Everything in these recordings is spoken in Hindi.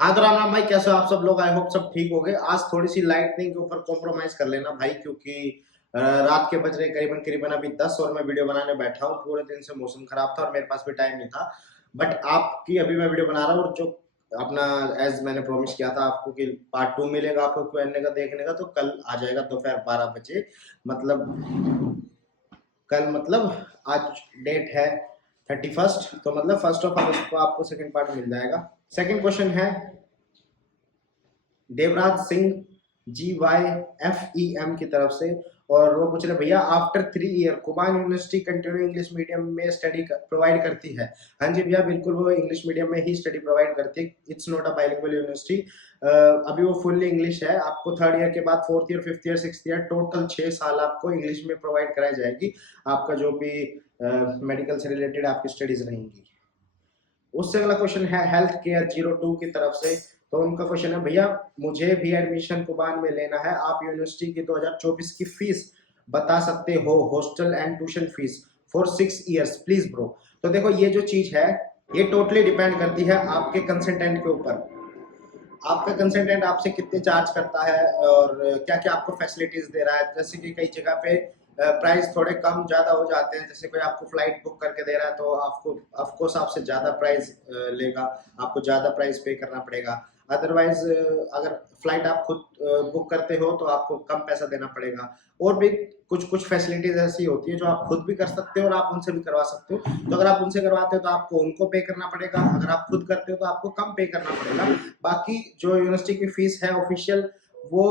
हाँ तो राम राम भाई, कैसे हो आप सब लोग? आई होप सब ठीक हो गए। आज थोड़ी सी लाइटनिंग के ऊपर कॉम्प्रोमाइज कर लेना भाई, क्योंकि रात के बज रहे करीबन करीबन अभी 10 और मैं वीडियो बनाने बैठा हूँ। पूरे दिन से मौसम खराब था और मेरे पास भी टाइम नहीं था। बट आपकी अभी मैं वीडियो बना रहा हूँ, और जो अपना एज मैंने प्रॉमिस किया था आपको कि पार्ट 2 मिलेगा आपको क्यूएनए का देखने का, तो कल आ जाएगा दोपहर 12 बजे। मतलब कल मतलब आज डेट है 31st, तो मतलब 1 अगस्त को आपको सेकंड पार्ट मिल जाएगा। सेकंड क्वेश्चन है देवराज सिंह GYFEM की तरफ से, और वो पूछ रहे भैया after 3 year Kuban university continue English medium में स्टडी प्रोवाइड करती है? हाँ जी भैया, बिल्कुल वो इंग्लिश मीडियम में ही स्टडी प्रोवाइड करती है। It's not a bilingual university. अभी वो फुल्ली इंग्लिश है। आपको 3rd ईयर के बाद 4th year 5th year 6th year total 6 साल आपको इंग्लिश में प्रोवाइड कराई जाएगी। आपका जो भी मेडिकल से रिलेटेड आपकी स्टडीज रहेंगी। उससे अगला क्वेश्चन है हेल्थ केयर 02 की तरफ से। तो उनका क्वेश्चन है भैया मुझे भी एडमिशन कुबान में लेना है, आप यूनिवर्सिटी की 2024 की फीस बता सकते हो, hostel and tuition fees for 6 years please bro. तो देखो ये जो चीज है ये टोटली डिपेंड करती है आपके कंसल्टेंट के ऊपर। आपका कंसल्टेंट आपसे कितने चार्ज करता है और क्या क्या आपको फैसिलिटीज दे रहा है। जैसे कि कई जगह पे प्राइस थोड़े कम ज्यादा हो जाते हैं। जैसे कोई आपको फ्लाइट बुक करके दे रहा है तो आपको ऑफकोर्स आपसे ज्यादा प्राइस लेगा, आपको ज्यादा प्राइस पे करना पड़ेगा। अदरवाइज अगर फ्लाइट आप खुद बुक करते हो तो आपको कम पैसा देना पड़ेगा। और भी कुछ कुछ फैसिलिटीज ऐसी होती है जो आप खुद भी कर सकते हो और आप उनसे भी करवा सकते हो। तो अगर आप उनसे करवाते हो तो आपको उनको पे करना पड़ेगा, अगर आप खुद करते हो तो आपको कम पे करना पड़ेगा। बाकी जो यूनिवर्सिटी की फीस है ऑफिशियल, वो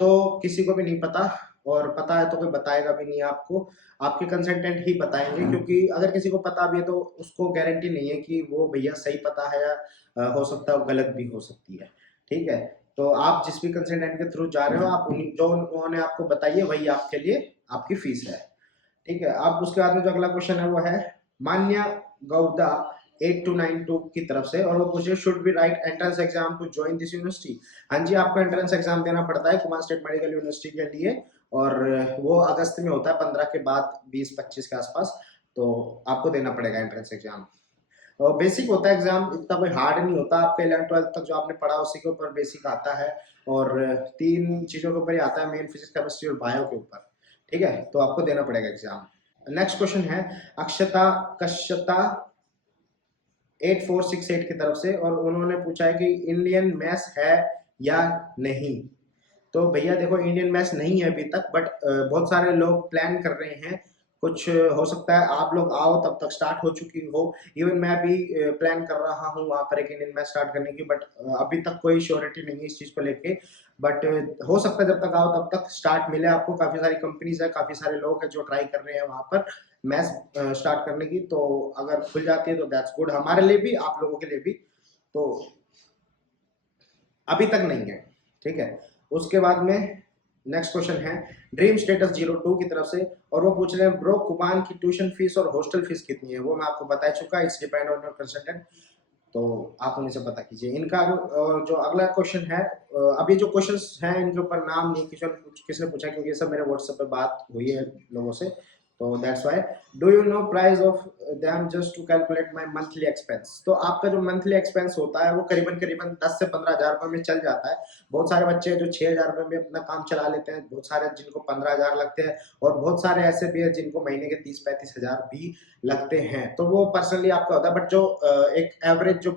तो किसी को भी नहीं पता, और पता है तो कोई बताएगा भी नहीं आपको। आपके कंसल्टेंट ही बताएंगे, क्योंकि अगर किसी को पता भी है तो उसको गारंटी नहीं है कि वो भैया सही पता है, या हो सकता है गलत भी हो सकती है। ठीक है, तो आप जिस भी कंसल्टेंट के थ्रू जा रहे हो, आप उन्हीं जो उन्होंने आपको बताइए वही आपके लिए आपकी फीस है। ठीक है, अब उसके बाद में जो अगला क्वेश्चन है वो है मान्या गौदा 8292 की तरफ से, और वो पूछे should be right entrance exam to join this university? हाँ जी, आपको एंट्रेंस एग्जाम देना पड़ता है कुमार स्टेट मेडिकल यूनिवर्सिटी के लिए, और वो अगस्त में होता है 15 के बाद 20-25 के आसपास। तो आपको देना पड़ेगा एंट्रेंस एग्जाम। और बेसिक होता है एग्जाम, इतना कोई हार्ड नहीं होता। आपका 11th-12th तक जो आपने पढ़ा उसी के ऊपर बेसिक आता है, और 3 चीजों के ऊपर ही आता है, मेन फिजिक्स केमिस्ट्री और बायो के ऊपर। ठीक है, तो आपको देना पड़ेगा एग्जाम। नेक्स्ट क्वेश्चन है अक्षता कश्यता 8468 की तरफ से, और उन्होंने पूछा है कि इंडियन मैथ्स है या नहीं। तो भैया देखो, इंडियन मैथ्स नहीं है अभी तक, बट बहुत सारे लोग प्लान कर रहे हैं। कुछ हो सकता है आप लोग आओ तब तक स्टार्ट हो चुकी हो। इवन मैं भी प्लान कर रहा हूँ वहाँ पर एक इंडियन मैथ्स स्टार्ट करने की, बट अभी तक कोई श्योरिटी नहीं है इस चीज़ को लेके। बट हो सकता है जब तक आओ तब तक स्टार्ट मिले आपको। काफ़ी सारी कंपनीज है, काफ़ी सारे लोग हैं जो ट्राई कर रहे हैं वहाँ पर मैथ्स स्टार्ट करने की। तो अगर खुल जाती है तो दैट्स गुड, हमारे लिए भी आप लोगों के लिए भी। तो अभी तक नहीं है। ठीक है, उसके बाद में नेक्स्ट क्वेश्चन है ड्रीम स्टेटस 02 की तरफ से, और वो पूछ रहे हैं ब्रो कुबान की ट्यूशन फीस और हॉस्टल फीस कितनी है? वो मैं आपको बता चुका, it's depend on your consultant. तो आप उन्हें से पता कीजिए इनका। और जो अगला क्वेश्चन है, अभी जो क्वेश्चंस हैं इनके ऊपर नाम नहीं किसने पूछा, क्योंकि ये सब मेरे व्हाट्सएप पे बात हुई है लोगों से, तो that's why. Do you know price of them just to calculate my monthly expense? तो आपका जो मंथली एक्सपेंस होता है वो करीबन करीबन 10 से 15 हज़ार रुपये में चल जाता है। बहुत सारे बच्चे हैं जो 6 हज़ार रुपये में अपना काम चला लेते हैं, बहुत सारे जिनको 15 हज़ार लगते हैं, और बहुत सारे ऐसे भी है जिनको महीने के 30-35 हज़ार भी लगते हैं। तो वो पर्सनली आपका होता है, बट जो एक एवरेज जो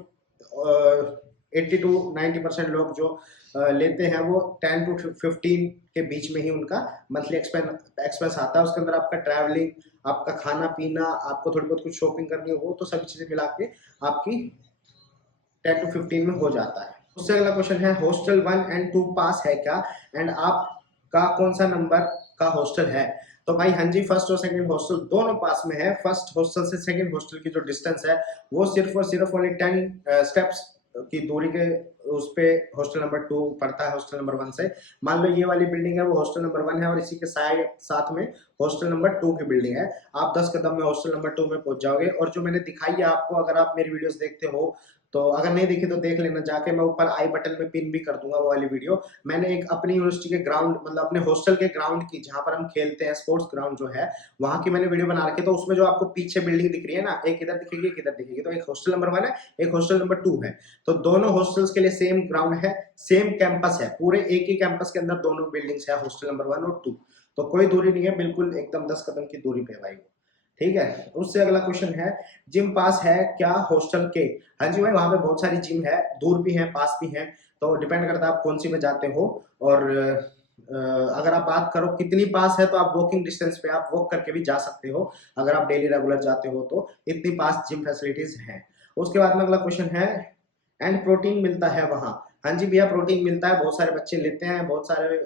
80 to 90% लोग जो लेते हैं वो 10 to 15 के बीच में ही उनका मंथली एक्सपेंस आता है। उसके अंदर आपका ट्रैवलिंग, आपका खाना पीना, आपको थोड़ी बहुत कुछ शॉपिंग करनी हो तो सभी चीजें मिला के आपकी 10 to 15 में हो जाता है। उससे अगला क्वेश्चन है हॉस्टल 1 and 2 पास है क्या, एंड आपका कौन सा नंबर का हॉस्टल है? तो भाई हाँ जी, फर्स्ट और सेकंड हॉस्टल दोनों पास में है। फर्स्ट हॉस्टल से सेकंड हॉस्टल की जो डिस्टेंस है वो सिर्फ और सिर्फ ओनली 10 स्टेप्स की दूरी के उस पे हॉस्टल नंबर 2 पड़ता है हॉस्टल नंबर 1 से। मान लो ये वाली बिल्डिंग है वो हॉस्टल नंबर 1 है, और इसी के साथ में हॉस्टल नंबर 2 की बिल्डिंग है। आप 10 कदम में हॉस्टल नंबर 2 में पहुंच जाओगे। और जो मैंने दिखाई है आपको, अगर आप मेरी वीडियोस देखते हो तो अगर नहीं देखी तो देख लेना जाके, मैं ऊपर आई बटन में पिन भी कर दूंगा वो वाली वीडियो। मैंने एक अपनी यूनिवर्सिटी के ग्राउंड, मतलब अपने हॉस्टल के ग्राउंड की, जहां पर हम खेलते हैं, स्पोर्ट्स ग्राउंड जो है वहां की मैंने वीडियो बना रखी है। तो उसमें जो आपको पीछे बिल्डिंग दिख रही है ना, एक इधर दिखेगी एक इधर दिखेगी, तो एक हॉस्टल नंबर 1 है, एक हॉस्टल नंबर 2 है। तो दोनों हॉस्टल्स के लिए सेम ग्राउंड है, सेम कैंपस है, पूरे एक ही कैंपस के अंदर दोनों बिल्डिंग्स है, हॉस्टल नंबर 1 और 2। तो कोई दूरी नहीं है, बिल्कुल एकदम 10 कदम की दूरी पे है भाई। ठीक है, उससे अगला क्वेश्चन है, जिम पास है क्या हॉस्टल के? हाँ जी भाई, वहां पे बहुत सारी जिम है, दूर भी है पास भी है, तो डिपेंड करता है आप कौन सी में जाते हो। और अगर आप बात करो कितनी पास है, तो आप वॉकिंग डिस्टेंस पे आप वॉक करके भी जा सकते हो, अगर आप डेली रेगुलर जाते हो तो इतनी पास जिम फैसिलिटीज हैं। उसके बाद में अगला क्वेश्चन है, एंड प्रोटीन मिलता है वहाँ? हाँ जी भैया, प्रोटीन मिलता है, बहुत सारे बच्चे लेते हैं, बहुत सारे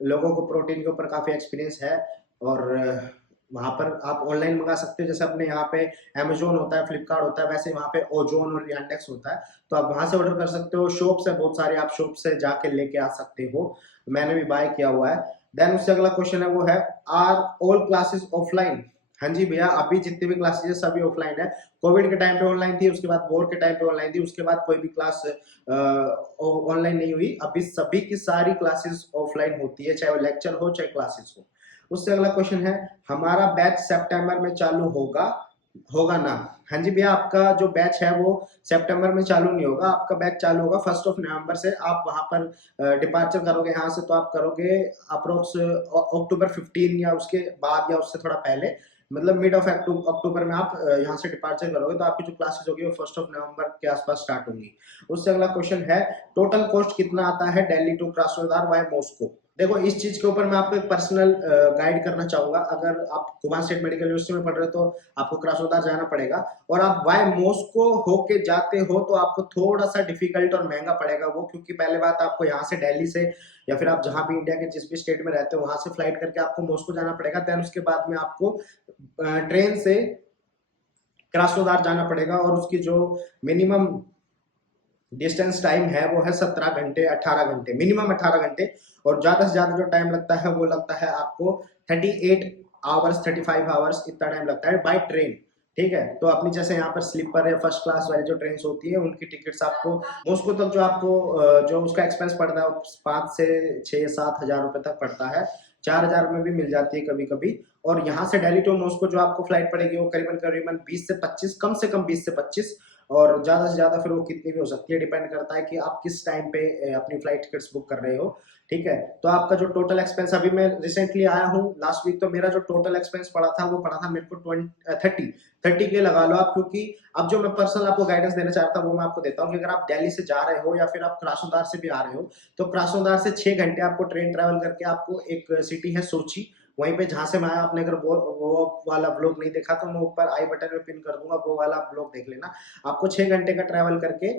लोगों को प्रोटीन के ऊपर काफी एक्सपीरियंस है। और वहां पर आप ऑनलाइन मंगा सकते हो, जैसे अपने यहाँ पे अमेजोन होता है, फ्लिपकार्ट होता है, वैसे वहाँ पे ओजोन और रियांडेक्स होता है, तो आप वहां से ऑर्डर कर सकते हो। शॉप्स है बहुत सारे, आप शॉप से जाके लेके आ सकते हो, मैंने भी बाय किया हुआ है। देन उससे अगला क्वेश्चन है, वो है, आर ऑल क्लासेस ऑफलाइन? हाँ जी भैया, अभी जितनी भी क्लासेस है सभी ऑफलाइन है। कोविड के टाइम पे ऑनलाइन थी, उसके बाद वॉर के टाइम पे ऑनलाइन थी, उसके बाद कोई भी क्लास ऑनलाइन नहीं हुई। अभी सभी की सारी क्लासेस ऑफलाइन होती है, चाहे वो लेक्चर हो चाहे क्लासेस हो। उससे अगला क्वेश्चन है, हमारा बैच सितंबर में चालू होगा होगा ना? हाँ जी भैया, आपका जो बैच है वो सितंबर में चालू नहीं होगा, आपका बैच चालू होगा 1 नवंबर से। आप वहां पर डिपार्चर करोगे यहाँ से, तो आप करोगे अप्रोक्स अक्टूबर 15 या उसके बाद या उससे थोड़ा पहले, मतलब मिड ऑफ अक्टूबर में आप यहाँ से डिपार्चर करोगे, तो आपकी जो क्लासेस होगी वो 1 नवंबर के आसपास स्टार्ट होंगी। उससे अगला क्वेश्चन है, टोटल कॉस्ट कितना आता है Delhi to Krasnodar by Moscow? देखो, इस चीज के ऊपर मैं आपको एक पर्सनल गाइड करना चाहूंगा। अगर आप कुमार स्टेट मेडिकल यूनिवर्सिटी में पढ़ रहे हो तो आपको क्रास्नोदार जाना पड़ेगा, और आप वाई मॉस्को होके जाते हो तो आपको थोड़ा सा डिफिकल्ट और महंगा पड़ेगा वो, क्योंकि पहले बात आपको यहाँ से दिल्ली से, या फिर आप जहां भी इंडिया के जिस भी स्टेट में रहते हो वहां से फ्लाइट करके आपको मॉस्को जाना पड़ेगा। देन उसके बाद में आपको ट्रेन से क्रास्नोदार जाना पड़ेगा, और उसकी जो मिनिमम डिस्टेंस टाइम है वो है 17 घंटे, 18 घंटे, मिनिमम 18 घंटे। और ज्यादा से ज्यादा जो टाइम लगता है वो लगता है आपको 38 आवर्स, 35 आवर्स, इतना टाइम लगता है बाय ट्रेन। ठीक है, तो अपनी जैसे यहाँ पर स्लीपर या फर्स्ट क्लास वाली जो ट्रेन होती है उनकी टिकट्स आपको मॉस्को तक जो आपको जो उसका एक्सपेंस पड़ता है 5 से 6 7 हज़ार रुपए तक पड़ता है, 4 हज़ार में भी मिल जाती है कभी कभी। और यहाँ से दिल्ली टू मॉस्को जो आपको फ्लाइट पड़ेगी वो करीबन करीबन 20 से 25, कम से कम 20 से 25, और ज्यादा से ज्यादा फिर वो कितनी भी हो सकती है, डिपेंड करता है कि आप किस टाइम पे अपनी फ्लाइट टिकट्स बुक कर रहे हो। ठीक है, तो आपका जो टोटल एक्सपेंस, अभी मैं रिसेंटली आया हूँ लास्ट वीक, तो मेरा जो टोटल एक्सपेंस पड़ा था वो पड़ा था मेरे को 30 के लगा लो आप, क्योंकि अब जो मैं पर्सनल आपको गाइडेंस देना चाहता हूँ वो मैं आपको देता हूँ कि अगर आप दिल्ली से जा रहे हो या फिर आप क्रास्नोदार से भी आ रहे हो, तो क्रास्नोदार से 6 घंटे आपको ट्रेन ट्रैवल करके आपको एक सिटी है सोची, वहीं पे जहां से मैं आया, आपने अगर वो वाला ब्लॉग नहीं देखा तो मैं ऊपर आई बटन में पिन कर दूंगा, वो वाला ब्लॉग देख लेना। आपको 6 घंटे का ट्रैवल करके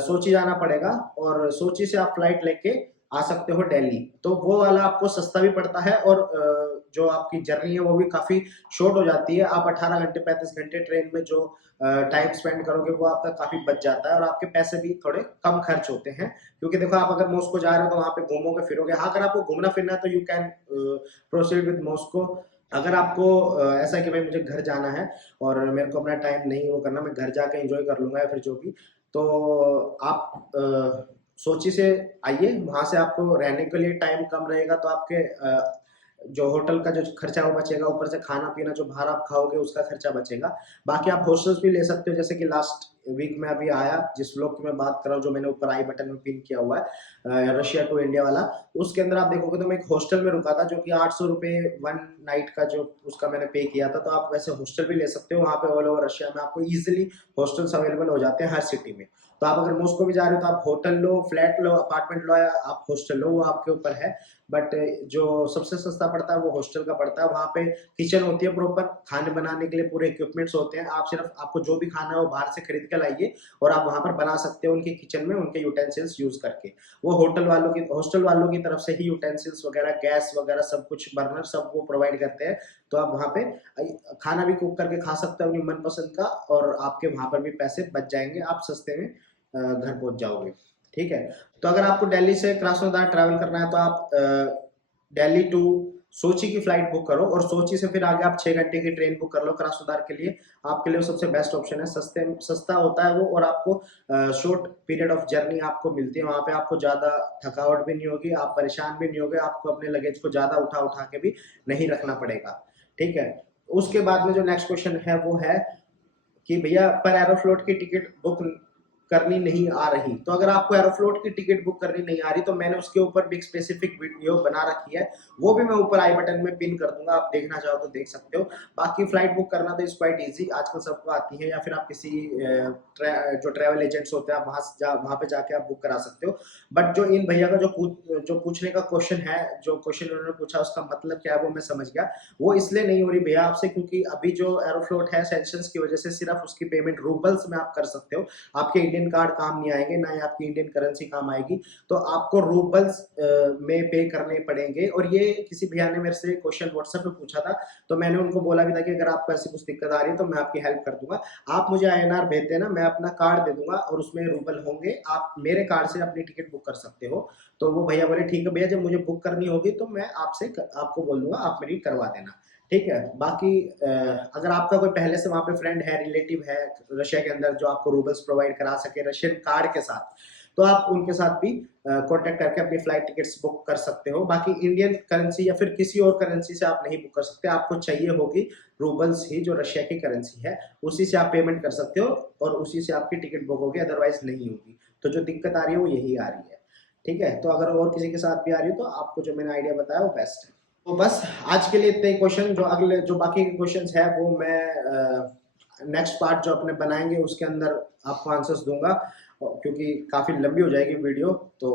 सोची जाना पड़ेगा, और सोची से आप फ्लाइट लेके आ सकते हो दिल्ली, तो वो वाला आपको सस्ता भी पड़ता है, और जो आपकी जर्नी है वो भी काफी शॉर्ट हो जाती है। आप 18 घंटे 35 घंटे ट्रेन में जो टाइम स्पेंड करोगे वो आपका काफी बच जाता है, और आपके पैसे भी थोड़े कम खर्च होते हैं। क्योंकि देखो, आप अगर मॉस्को जा रहे हो तो वहां पे घूमोगे फिरोगे, हाँ अगर आपको घूमना फिरना है तो you can proceed with Moscow. अगर आपको ऐसा है कि भाई मुझे घर जाना है और मेरे को अपना टाइम नहीं वो करना, मैं घर जाके एंजॉय कर लूंगा या फिर जो भी, तो आप सोची से आइए, वहां से आपको रहने के लिए टाइम कम रहेगा, तो आपके जो होटल का जो खर्चा वो बचेगा, ऊपर से खाना पीना जो बाहर आप खाओगे उसका खर्चा बचेगा। बाकी आप हॉस्टल्स भी ले सकते हो, जैसे कि लास्ट वीक में अभी आया जिस व्लॉग की मैं बात कर रहा हूँ, जो मैंने ऊपर आई बटन में पिन किया हुआ है, रशिया टू इंडिया वाला, उसके अंदर आप देखोगे तो मैं एक हॉस्टल में रुका था, जो कि 800 रुपये 1 नाइट का जो उसका मैंने पे किया था। तो आप वैसे हॉस्टल भी ले सकते हो, वहाँ पे ऑल ओवर रशिया में आपको इजिली हॉस्टल्स अवेलेबल हो जाते हैं हर सिटी में। तो आप अगर मॉस्को भी जा रहे हो तो आप होटल लो, फ्लैट लो, अपार्टमेंट लो, या आप हॉस्टल लो, वो आपके ऊपर है। बट जो सबसे सस्ता पड़ता है वो हॉस्टल का पड़ता है। वहाँ पे किचन होती है प्रॉपर, खाने बनाने के लिए पूरे इक्विपमेंट्स होते हैं, आप सिर्फ आपको जो भी खाना है वो बाहर से खरीद के लाइए, और आप वहाँ पर बना सकते हो उनके किचन में उनके यूटेंसिल्स यूज करके। वो हॉस्टल वालों की तरफ से ही यूटेंसिल्स वगैरह, गैस वगैरह सब कुछ, बर्नर सब वो प्रोवाइड करते हैं। तो आप वहाँ पे खाना भी कुक करके खा सकते हो अपनी मनपसंद का, और आपके वहाँ पर भी पैसे बच जाएंगे, आप सस्ते में घर पहुंच जाओगे। ठीक है, तो अगर आपको दिल्ली से क्रास्नोदार ट्रैवल करना है तो आप दिल्ली टू सोची की फ्लाइट बुक करो और सोची से फिर आगे आप 6 घंटे की ट्रेन बुक कर लो करासुदार के लिए। आपके लिए वो सबसे बेस्ट ऑप्शन है, सस्ता होता है वो, और आपको शॉर्ट पीरियड ऑफ जर्नी आपको मिलती है। वहाँ पे आपको ज़्यादा थकावट भी नहीं होगी, आप परेशान भी नहीं होगे, आपको अपने लगेज को ज़्यादा उठा उठा के भी नहीं रखना पड़ेगा। ठीक है, उसके बाद में जो नेक्स्ट क्वेश्चन है वो है कि भैया पर एरोफ्लोट की टिकट बुक करनी नहीं आ रही। तो अगर आपको एरोफ्लोट की टिकट बुक करनी नहीं आ रही तो मैंने उसके ऊपर भी एक स्पेसिफिक वीडियो बना रखी है, वो भी मैं ऊपर आई बटन में पिन कर दूंगा, आप देखना चाहो तो देख सकते हो। बाकी फ्लाइट बुक करना तो इज क्वाइट इजी, आजकल सबको आती है, या फिर आप किसी जो ट्रैवल एजेंट्स होते हैं आप वहां पे जाके आप बुक करा सकते हो। बट जो इन भैया का जो पूछने का क्वेश्चन है, जो क्वेश्चन उन्होंने पूछा उसका मतलब क्या है वो मैं समझ गया। वो इसलिए नहीं हो रही भैया आपसे क्योंकि अभी जो एरोफ्लोट है सैंक्शंस की वजह से सिर्फ उसकी पेमेंट रूबल्स में आप कर सकते हो, आपके इंडियन कार्ड काम नहीं आएंगे, ना ही आपकी इंडियन करेंसी काम आएगी, तो आपको रूबल्स में पे करने पड़ेंगे। और ये किसी भैया ने मेरे से क्वेश्चन व्हाट्सएप पे पूछा था, तो मैंने उनको बोला भी था कि अगर आपको ऐसी कुछ दिक्कत आ रही है तो मैं आपकी हेल्प कर दूंगा, आप मुझे INR भेज देना, मैं अपना कार्ड दे दूंगा और उसमें रूबल होंगे, आप मेरे कार्ड से अपनी टिकट बुक कर सकते हो। तो वो भैया बोले ठीक है भैया, जब मुझे बुक करनी होगी तो मैं आपको बोल दूंगा, आप मेरी करवा देना। ठीक है, बाकी अगर आपका कोई पहले से वहां पे फ्रेंड है, रिलेटिव है रशिया के अंदर जो आपको रूबल्स प्रोवाइड करा सके रशियन कार्ड के साथ, तो आप उनके साथ भी कांटेक्ट करके अपनी फ्लाइट टिकट्स बुक कर सकते हो। बाकी इंडियन करेंसी या फिर किसी और करेंसी से आप नहीं बुक कर सकते, आपको चाहिए होगी रूबल्स ही, जो रशिया की करेंसी है उसी से आप पेमेंट कर सकते हो और उसी से आपकी टिकट बुक होगी, अदरवाइज नहीं होगी। तो जो दिक्कत आ रही है वो यही आ रही है। ठीक है, तो अगर और किसी के साथ भी आ रही है तो आपको जो मैंने आइडिया बताया वो बेस्ट है। तो बस आज के लिए इतने ही क्वेश्चन, जो बाकी के क्वेश्चंस है वो मैं नेक्स्ट पार्ट जो अपने बनाएंगे उसके अंदर आपको आंसर्स दूंगा, क्योंकि काफी लंबी हो जाएगी वीडियो। तो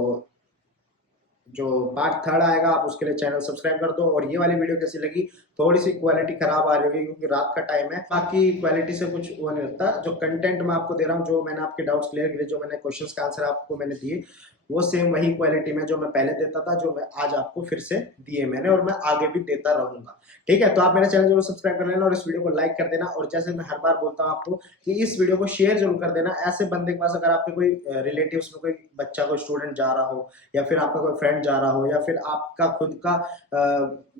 जो पार्ट थर्ड आएगा आप उसके लिए चैनल सब्सक्राइब कर दो। और ये वाली वीडियो कैसी लगी, थोड़ी सी क्वालिटी खराब आ रही होगी क्योंकि रात का टाइम है, बाकी क्वालिटी से कुछ वो नहीं होता। जो कंटेंट मैं आपको दे रहा हूँ, जो मैंने आपके डाउट्स क्लियर किए, जो मैंने क्वेश्चंस का आंसर आपको मैंने दिए, वो सेम वही क्वालिटी में जो मैं पहले देता था, जो मैं आज आपको फिर से दिए मैंने, और मैं आगे भी देता रहूंगा। ठीक है, तो आप मेरा चैनल जरूर सब्सक्राइब कर लेना और इस वीडियो को लाइक कर देना। और जैसे मैं हर बार बोलता हूँ आपको कि इस वीडियो को शेयर जरूर कर देना, ऐसे बंदे के पास, अगर आपके कोई रिलेटिव्स में कोई बच्चा, कोई स्टूडेंट जा रहा हो, या फिर आपका कोई फ्रेंड जा रहा हो, या फिर आपका खुद का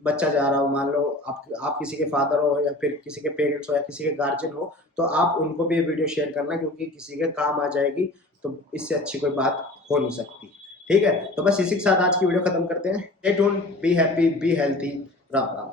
बच्चा जा रहा हो, मान लो आप किसी के फादर हो या फिर किसी के पेरेंट्स हो या किसी के गार्जियन हो, तो आप उनको भी ये वीडियो शेयर करना, क्योंकि किसी के काम आ जाएगी, तो इससे अच्छी कोई बात हो नहीं सकती। ठीक है, तो बस इसी के साथ आज की वीडियो खत्म करते हैं। Stay tuned, be happy, be healthy, Ram Ram.